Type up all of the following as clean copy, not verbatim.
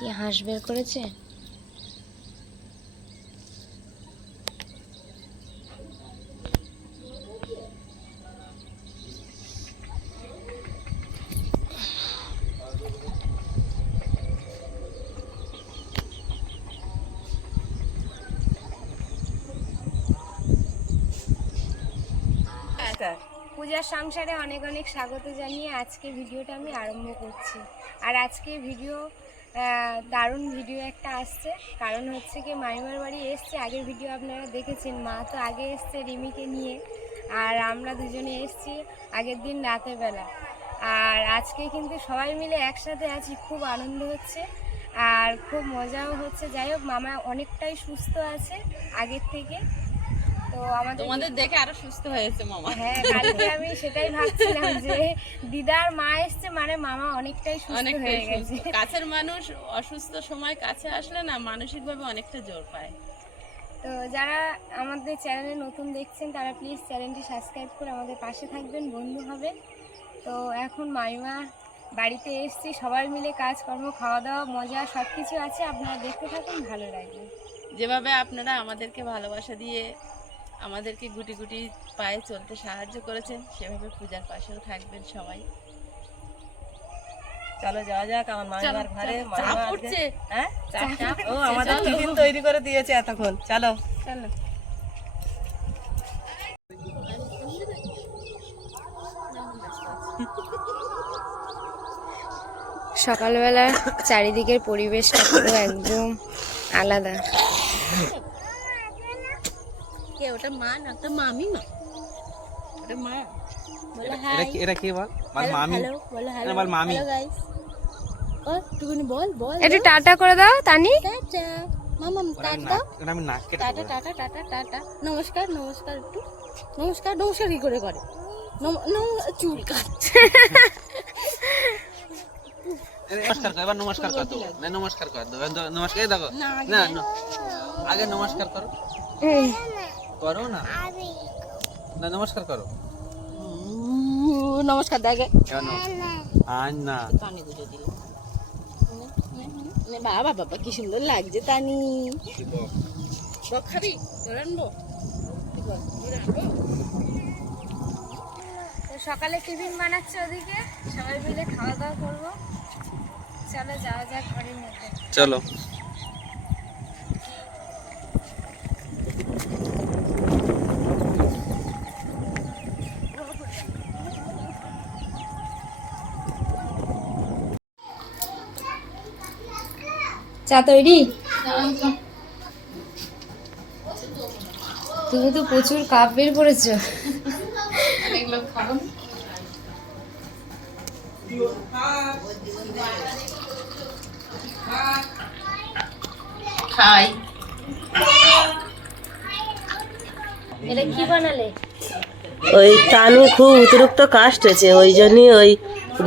কি হাঁস বের করেছে? পূজার সংসারে অনেক অনেক স্বাগত জানিয়ে আজকে ভিডিওটা আমি আরম্ভ করছি। আর আজকে ভিডিও দারুণ ভিডিও একটা আসছে। কারণ হচ্ছে কি, মামিমার বাড়ি এসছে। আগের ভিডিও আপনারা দেখেছেন, মা তো আগে এসছে রিমিকে নিয়ে, আর আমরা দুজনে এসছি আগের দিন রাতের বেলা। আর আজকে কিন্তু সবাই মিলে একসাথে আছি, খুব আনন্দ হচ্ছে আর খুব মজাও হচ্ছে। যাই হোক, মামা অনেকটাই সুস্থ আছে আগের থেকে। তো তোমাদের দেখে আরো সুস্থ হয়েছে মামা। হ্যাঁ, কালকে আমি সেটাই ভাবছিলাম যে দিদার মা এসছে মানে মামা অনেকটাই সুস্থ হয়ে গেছে। কাছের মানুষ অসুস্থ সময় কাছে আসলে না মানসিক ভাবে অনেকটা জোর পায়। তো যারা আমাদের চ্যানেলে নতুন দেখছেন তারা প্লিজ চ্যানেলটি সাবস্ক্রাইব করে আমাদের পাশে থাকবেন, বন্ধু হবেন। তো এখন মামিমা বাড়িতে এসছি, সবাই মিলে কাজকর্ম, খাওয়া দাওয়া, মজা সব কিছু আছে। আপনারা দেখতে থাকুন, ভালো লাগবে। যেভাবে আপনারা আমাদেরকে ভালোবাসা দিয়ে আমাদেরকে গুটি গুটি পায়ে চলতে সাহায্য করেছেন, সেভাবে পূজার পাশেও থাকবেন সবাই। চলো যাওয়া যাক আমার মামিমার ঘরে। চাপ পড়ছে। হ্যাঁ, ও আমাদের টিফিন তৈরি করে দিয়েছে এতক্ষণ। চলো চলো। সকালবেলা চারিদিকের পরিবেশটা পুরো একদম আলাদা। কে ওটা? মা না, ওটা মামিমা। ওটা মা। বলে হাই। এটা কি বল? বল মামি। হ্যালো বলো, হ্যালো বল মামি। Hello guys. টুকুনি বল বল। একটু টাটা করে দাও তানি। টাটা মামা, টাটা। এটা আমি নাক কেটে টাটা টাটা টাটা টাটা। নমস্কার নমস্কার, একটু নমস্কার। নমস্কার কি করে করে? চুল কাটছে। নমস্কার কর, এবার নমস্কার কর। না নমস্কার কর, নমস্কার দেখো। না আগে নমস্কার করো। করো না, না নমস্কার করো। নমস্কার দেখে কেন আজ না কানে গুজে দিল। বাবা বাবা কি সুন্দর লাগছে তানি। বক খাবি? তোর আনবো? সকালে টিফিন বানাচ্ছে ওদিকে, সবাই মিলে খাওয়া দাওয়া করবো। চলো যাওয়া যাক ঘরের মধ্যে। চলো। চা তৈরি? তুমি তো প্রচুর কাপ বের করেছো। অনেক লোক খাবো। খাই। এটা কি বানালে? ওই তানু খুব অতিরিক্ত কাস্ট হয়েছে, ওই জন্যই ওই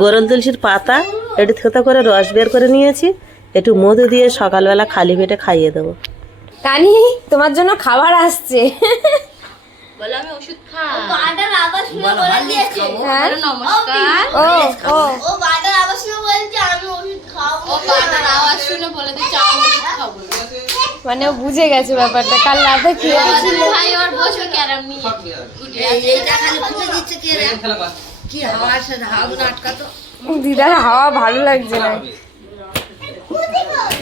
গরম তুলসীর পাতা একটু থেতো করে রস বের করে নিয়েছি, একটু মধু দিয়ে সকালবেলা খালি পেটে খাইয়ে দেবো। তানি, তোমার জন্য খাবার আসছে। বলো আমি ওষুধ খাই। বাটার আবার শুনে বলে দিয়েছে। হ্যাঁ? নমস্কার। ও ও ও বাটার আবার শুনে বলছে আমি ওষুধ খাবো। ও বাটার আওয়াজ শুনে বলে দিচ্ছে আমি ওষুধ খাবো। মানে ও বুঝে গেছে ব্যাপারটা, কাল রাতে খেয়ে গেছিল। ভাই ওর বসে ক্যারাম নিয়ে। এইটা খালি বুঝে দিচ্ছে কে রে? কি হাওয়া আসে, হাওয়া আটকাতো। দিদার হাওয়া ভালো লাগছে না।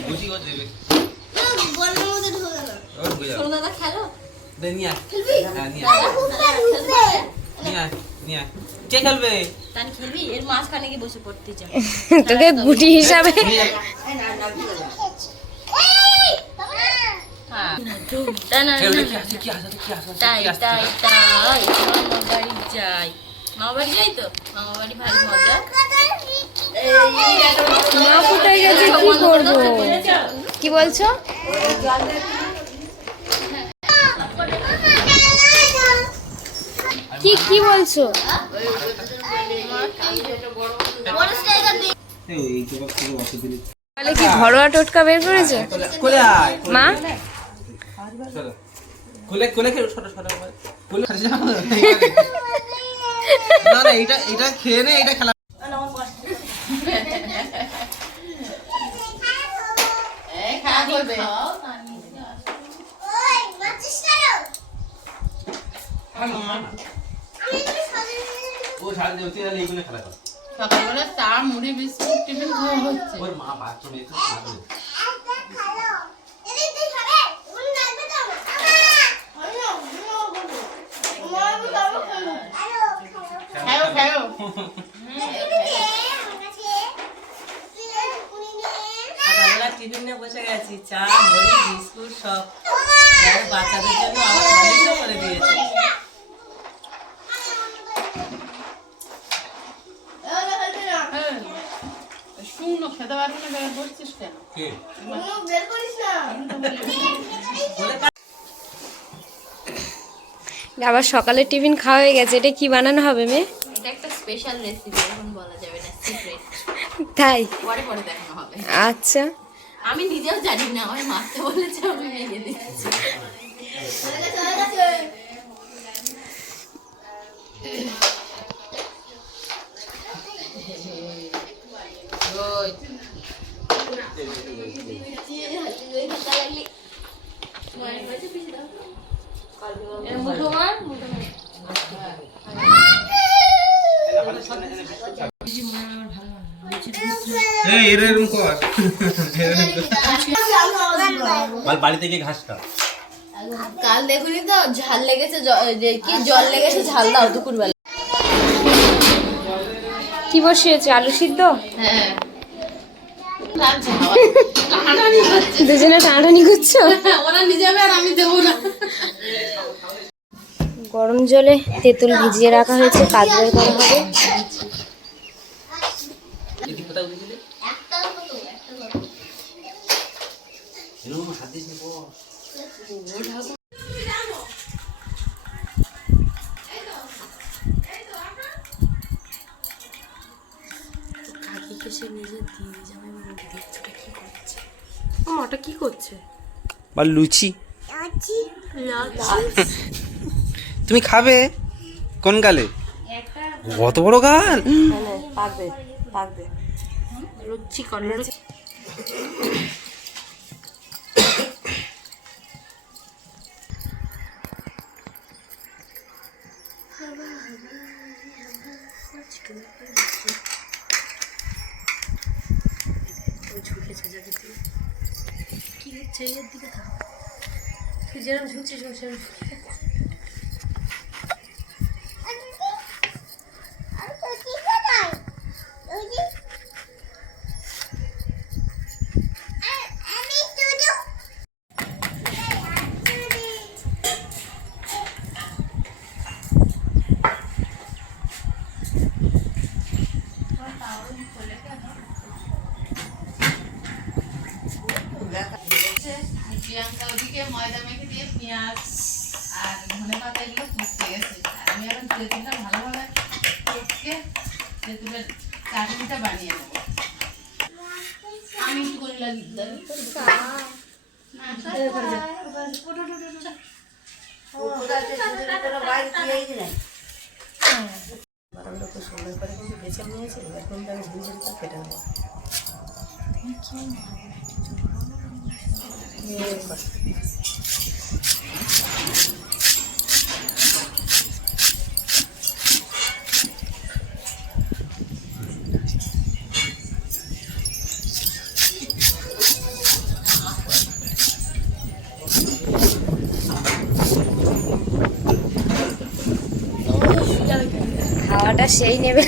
বুঝি ও দেবে। বলের মধ্যে ঢুকে গেল। ওর বুঝা। শোনো দাদা খেলো। দে নিয়া। খেলবি? হ্যাঁ নিয়া। ঢুকবে। নিয়া। কে খেলবে? তানি খেলবি? এর মাঝখানে গিয়ে বসে পড়তে চাই। তোকে গুটি হিসাবে। হ্যাঁ। টানা খেলবে কি আছে কি আছে কি আছে? তাই তাই তাই মামা বাড়ি যাই। মামা বাড়ি যাই তো? মামা বাড়ি ভারী মজা। মা কোথায় গেছে, কি করবো? কি বলছো? কি কি বলছো? এই তো বক্স থেকে বসে দিলি। তাহলে কি ঘরোয়া টোটকা বের করেছে কোলে আয়। মা? চলো। কোলে কোলে খেলো, ছোট ছোট করে। কোলে খাচ্ছি না। না না এটা খেয়ে নে, এটা খেলা। জ্যোতি তাহলে এইগুলো খেলা কর। সকালবেলা চা মুড়ি বিস্কুট টিফিন খাওয়া হচ্ছে। ওর মা বাথরুমে একটু খাবে। খাও খাও। সকালবেলা টিফিন নিয়ে বসে গেছি, চা মুড়ি বিস্কুট সব বাচ্চাদের জন্য আমার মালিশও করে দিয়েছে। শুকনো খেতে পারবি না, বের করছিস কেন? কে? আবার সকালে টিফিন খাওয়া হয়ে গেছে, এটা কি বানানো হবে মেয়ে? এটা একটা স্পেশাল রেসিপি, এখন বলা যাবে না, সিক্রেট। তাই? পরে পরে দেখানো হবে। আচ্ছা, আমি নিজেও জানি না, আমার মাকে বলেছে, আমি ভেঙে দিচ্ছি। এই এরকম কর। বল বাড়ি থেকে ঘাস খা। কাল দেখুনি তো ঝাল লেগেছে, কি জল লেগেছে, ঝাল দাও দুপুরবেলা। কি বসিয়েছে? আলু সিদ্ধ? হ্যাঁ, দুজনে টানাটানি করছো? ওরা নিয়ে যাবে আর আমি দেবো না। গরম জলে তেঁতুল ভিজিয়ে রাখা হয়েছে, কাজ বের করা হবে। এদিকে কোথাও গেছিলে? এরকম হাত দিস নি বল। ওটা কি করছে? বা লুচি তুমি খাবে কোন গালে? কত বড় গাল! পাকবে পাকবে। লুচি কর, লুচি। কি হচ্ছে এর দিকে থাক, তুই যেরকম ঝুঁকছিস সেরকম প্রিয়াঙ্কা ওদিকে ময়দা মেখে দিয়ে পেঁয়াজ আর ধনে পাতা এগুলো কুচতে গেছে, আর আমি এখন তেঁতুলটা ভালোভাবে কুচকে তেঁতুলের চাটনিটা বানিয়ে নেবো। আমি একটু করে বারান্দা খুব সুন্দর করে কিন্তু বেছে নিয়েছি, এখন তো আমি ঝুড়ি ঝুড়ি কেটে নেবো। খাওয়াটা সেই নেবে।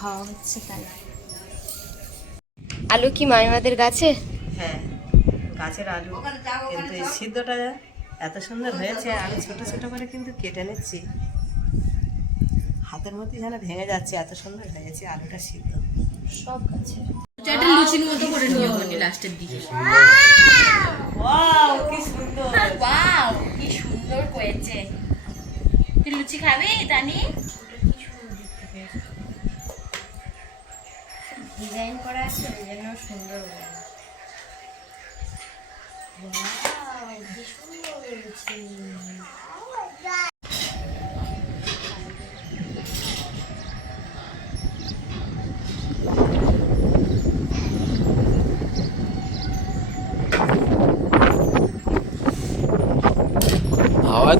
হাওয়া হচ্ছে তাই। আলু কি মামিমাদের গাছে? হ্যাঁ, গাছের আলু, কিন্তু এই সিদ্ধটা এত সুন্দর হয়েছে, আমি ছোট ছোট করে কিন্তু কেটে নিচ্ছি, হাতের মধ্যে যেন ভেঙে যাচ্ছে, এত সুন্দর হয়েছে আলুটা সিদ্ধ। সব গাছে। এটা লুচির মতো করে নিয়ে হয়নি লাস্টের দিকে। ওয়াও কি সুন্দর! ওয়াও, কি সুন্দর হয়েছে। তুই লুচি খাবি জানি? ডিজাইন করা আছে ওই জন্য সুন্দর। কি সুন্দর হয়েছে।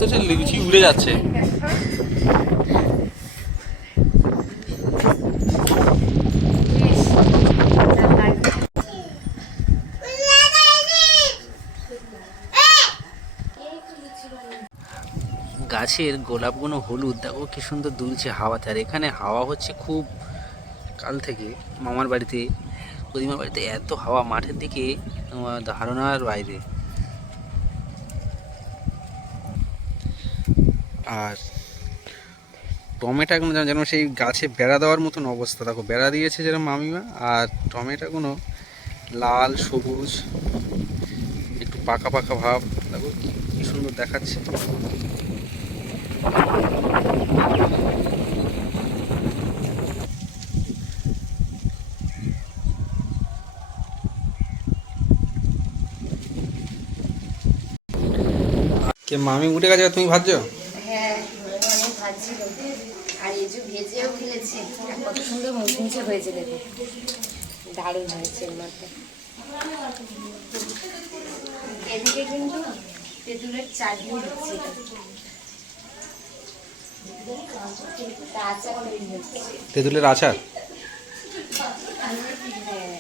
তো সে লুচি উড়ে যাচ্ছে। গাছের গোলাপগুলো হলুদ, দেখো কি সুন্দর দুলছে হাওয়াতে। আর এখানে হাওয়া হচ্ছে খুব কাল থেকে। মামার বাড়িতে, প্রতিমার বাড়িতে এত হাওয়া, মাঠের দিকে তোমার ধারণার বাইরে। আর টমেটোগুলো যেন সেই গাছে বেড়া দেওয়ার মতন অবস্থা, দেখো বেড়া দিয়েছে যেরকম মামিমা। আর টমেটোগুলো লাল সবুজ, একটু পাকা পাকা ভাব, দেখো কি সুন্দর দেখাচ্ছে। কে মামি উঠে গেছে, তুমি ভাবছো? হ্যাঁ, অনেক ভাজছিল। আর এই যে ভেজেও ফেলেছে, কত সুন্দর মুচমুচে হয়েছে, দেখো দারুণ হয়েছে। এর মধ্যে এদিকে কিন্তু তেঁতুলের চাটনি দিচ্ছি, আচার তৈরি হচ্ছে। তেঁতুলের আচার? হ্যাঁ,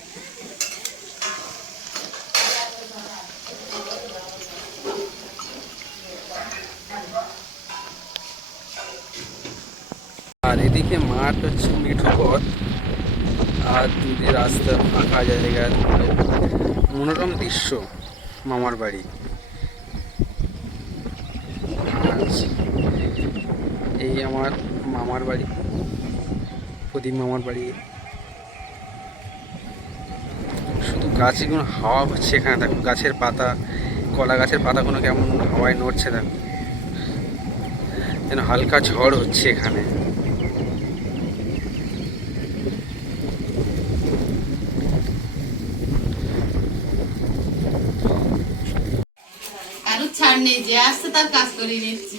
আর এদিকে মাঠ হচ্ছে মেঠো পথ, আর দুদিকে রাস্তা, ফাঁকা জায়গা, মনোরম দৃশ্য মামার বাড়ি। আর এই আমার মামার বাড়ি, প্রদীপ মামার বাড়ি। শুধু গাছগুলো হাওয়া হচ্ছে এখানে, দেখো গাছের পাতা, কলা গাছের পাতাগুলো কেমন হাওয়ায় নড়ছে, দেখো যেন হালকা ঝড় হচ্ছে এখানে। কারোর ছাড় নেই, যে আসছে তার কাজ করিয়ে নিচ্ছি।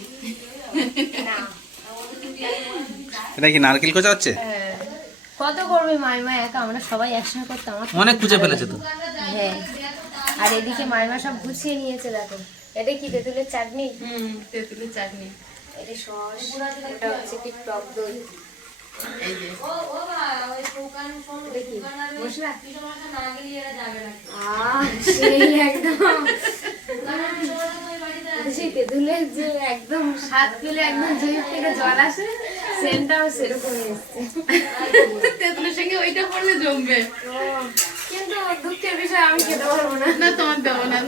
এটা কি নারকেল কোচা হচ্ছে? কত করবে মাইমা একা, আমরা সবাই একসঙ্গে করতাম। আমার অনেক খুঁজে ফেলেছে তো। হ্যাঁ, আর এদিকে মাইমা সব গুছিয়ে নিয়েছে, দেখো এটা কি তেঁতুলের চাটনি। তেঁতুলের চাটনি, এটা সস, এটা হচ্ছে কি টক দই। এই যে দেখি মশলা সেই একদম সেই তেঁতুলের যে একদম স্বাদ পেলে একদম জিভ থেকে জল আসে, সেন্টটাও সেরকমই এসছে। তেঁতুলের সঙ্গে ওইটা পড়লে জমবে। কিন্তু দুঃখের বিষয় আমি খেতে পারবো না। না, তোমার দেবো না,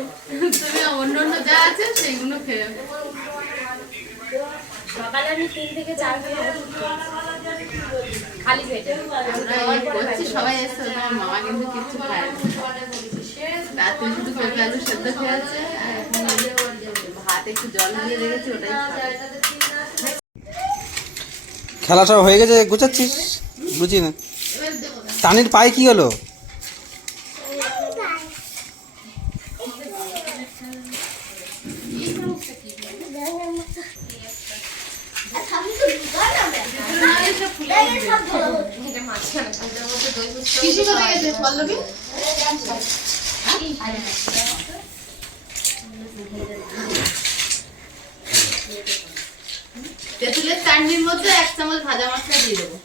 তুমি অন্য অন্য যা আছে সেইগুলো খেয়ে। সকালে আমি 3 থেকে 4 খানা খালি পেটে আমরা এই করছি, সবাই এসছে, তোমার মামা কিন্তু কিচ্ছু খায় না। রাত্রে শুধু পেঁপে আলু সেদ্ধ খেয়েছে, আর এখন ভাত একটু জল দিয়ে রেখেছি, ওটাই খাবে। খেলা সব হয়ে গেছে, গুছাচ্ছিস? বুঝি না। টানির পায়ে কি হলো? শিশু কোথায় গেছে পল্লবী? তেঁতুলের চাটনির মধ্যে 1 চামচ ভাজা মশলা দিয়ে দেবো।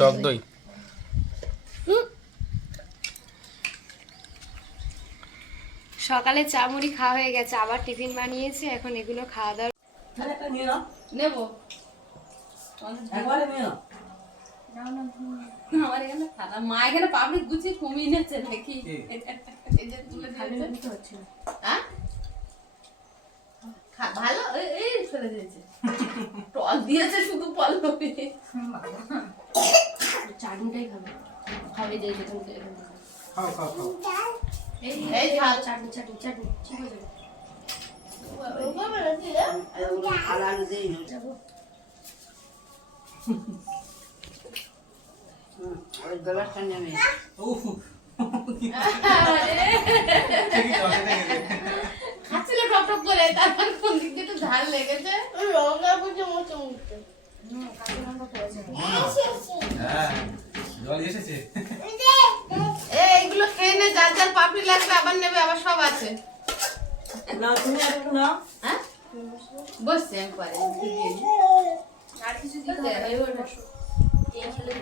টক দই। সকালে চা মুড়ি খাওয়া হয়ে গেছে, আবার টিফিন বানিয়েছে, এখন এগুলো খাওয়া দাওয়া। নেবো আমার এখানে খাতা, মা এখানে পাবলিক গুছিয়ে কমিয়ে নিচ্ছে দেখি। এই যে তুলে দিয়েছে। হ্যাঁ ভালো, এই ফেলে দিয়েছে। টক দিয়েছে শুধু পল্লবী। চাটনিটাই খাবে খাবে যে যেখান থেকে খাও খাও খাও এই ঝাল চাটনি চাটনি চাটনি ঠিক আছে থালা আলু দিই ওই গ্লাসটা নেমে উফ খাচ্ছিল টক টক করে, তারপর কোন দিক দিয়ে একটু ঝাল লেগেছে। হ্যাঁ জল এসেছে এইগুলো খেয়ে নে, যার যার পাপড়ি লাগবে আবার নেবে, আবার সব আছে। না তুমি আর একটু নাও। হ্যাঁ বসছি আমি পরে আর কিছু দিতে হবে না, এবার বসো। এই খেলে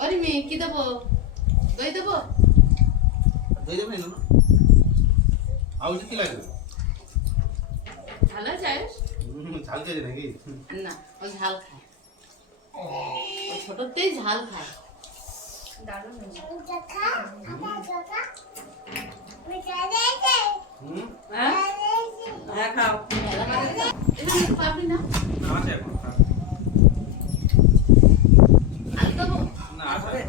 ওরে মেয়ে কি দেবো, দই দেবো? দই দেবে না আউ কি লাগবে ঝাল আছে আয়ুষ? ঝাল খেয়ে নাকি না, ও ঝাল খায়, ও ছোটতেই ঝাল খায়। দারুণ হয়েছে। হুম হ্যাঁ খাও। এখানে পাবি না, না আছে এখন আলু দেবো? না আছে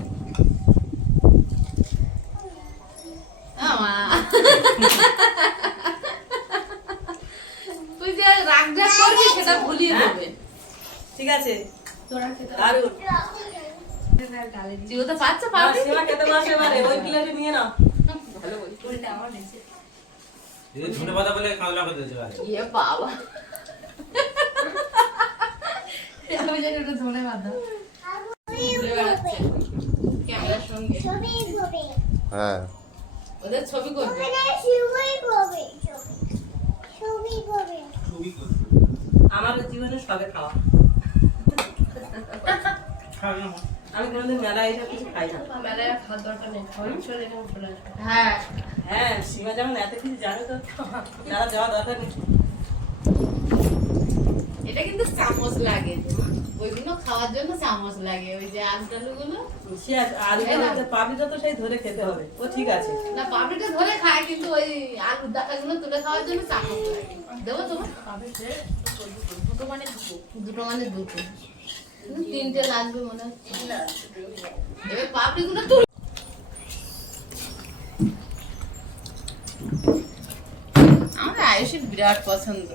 তুই যে রাগ রাগ করবি সেটা ভুলিয়ে দেবে। ঠিক আছে তোরা খেতে দারুণ। তুই তো পাচ্ছ পাবি? সীমা খেতে বসে এবারে ওই প্লেটে নিয়ে নাও। ভালো বলি। উল্টে আমার হয়েছে এই ধনে পাতা বলে খাওয়া করে দিতে পারে ইয়ে বাবা, আমি জানি ওটা ধনে বাঁধা ঘুরে বেড়াচ্ছে ক্যামেরার সঙ্গে, হ্যাঁ ওদের ছবি করবে। খুবই good। আমার জীবনে সবে খাওয়া। খাওয়া না আমি কোনোদিন মেলায় এসব কিছু খাই না। মেলায় খাওয়ার দরকার নেই খাওয়ার চলে এখানে চলে আসবে হ্যাঁ হ্যাঁ সীমা যেমন এত কিছু জানে তো যারা যাওয়া দরকার নেই। এটা কিন্তু চামচ লাগে, ওইগুলো খাওয়ার জন্য চামচ লাগে, ওই যে আলু টালু গুলো। সে আলু পাবলিটা তো সেই ধরে খেতে হবে, ও ঠিক আছে। না পাপড়িটা ধরে খায়, কিন্তু ওই আলুর দাকাগুলো তুলে খাওয়ার জন্য চামচ লাগে। দেবো তোমার? দুটো মানে দুটো, কিন্তু তিনটে লাগবে মনে হচ্ছে। এবার পাপড়িগুলো তুল। আমার আয়ুষের বিরাট পছন্দ।